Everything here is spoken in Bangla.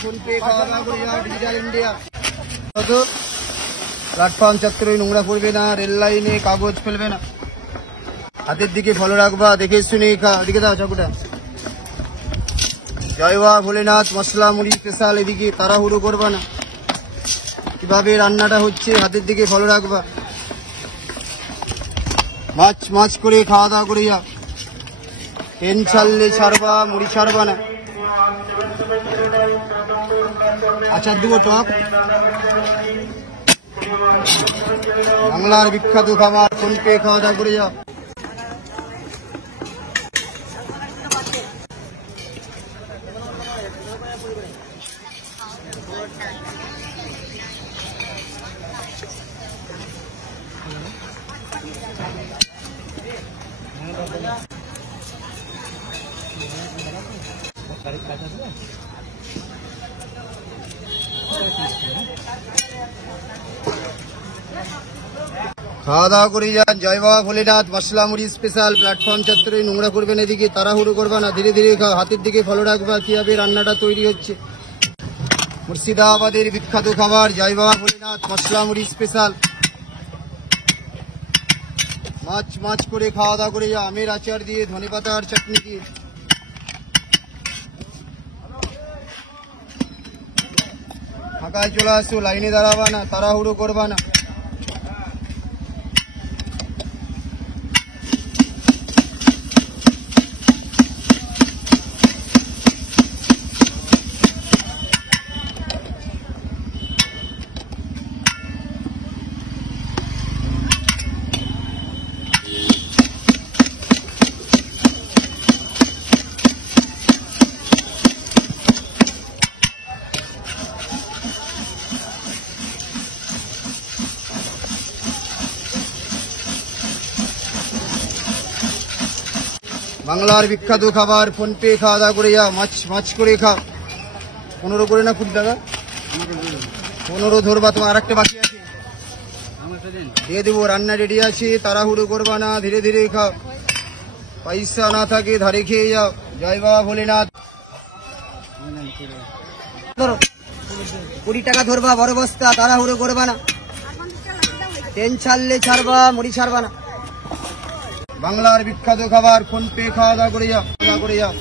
ফোন পে খাওয়া দাওয়া করে যাও ডিজিটাল ইন্ডিয়া। প্ল্যাটফর্ম চত্বরে নোংরা করবে না, রেল লাইনে কাগজ ফেলবে না, হাতের দিকে ফলো রাখবা, দেখে শুনে দিকে দাও চাকুটা। জয় বাবা ভোলেনাথ মশলা মুড়ি স্পেশাল, এদিকে তাড়াহুড়ো করবা না, কিভাবে রান্নাটা হচ্ছে হাতের দিকে ফলো রাখবা। মাছ মাছ করে খাওয়া দাওয়া করে যা, ট্রেন ছাড়লে ছাড়বা, মুড়ি ছাড়বা না। আচার দেবো টক, বাংলার বিখ্যাত খাবার ফোন পে খাওয়া দাওয়া করে যাও। খাওয়া দাওয়া করে যান। জয় বাবা ভোলেনাথ মশলা মুড়ি স্পেশাল, প্ল্যাটফর্ম চত্বরে নোংরা করবেন, এদিকে তাড়াহুড়ো করবা না, ধীরে ধীরে খাও, হাতের দিকে ফলো রাখবা, কিভাবে রান্নাটা তৈরি হচ্ছে। মুর্শিদাবাদের বিখ্যাত খাবার জয় বাবা ভোলেনাথ মশলা মুড়ি স্পেশাল। মাছ মাছ করে খাওয়া দাওয়া করে যা, আমের আচার দিয়ে, ধনেপাতার চাটনি দিয়ে। ফাঁকায় চলে আসো, লাইনে দাঁড়াবা না, তাড়াহুড়ো করবা না। বাংলার বিখ্যাত খাবার ফোন পে খাওয়া দাওয়া করে যা, মাছ মাছ করে খাও। 15 করে না 20 টাকা, 15 ধরবা। তোমার আর একটা বাকি আছে, দিয়ে দেবো, রান্না রেডি আছে, তাড়াহুড়ো করবা না, ধীরে ধীরে খাও, পয়সা না থাকে ধারে খেয়ে যাও। জয় বাবা ভোলেনাথ। 20 টাকা ধরবা, বড় বস্তা, তাড়াহুড়ো করবা না, ট্রেন ছাড়লে ছাড়বা, মুড়ি ছাড়বা না। বাংলার বিখ্যাত খাবার ফোন পে খাওয়া দাওয়া করে যাও।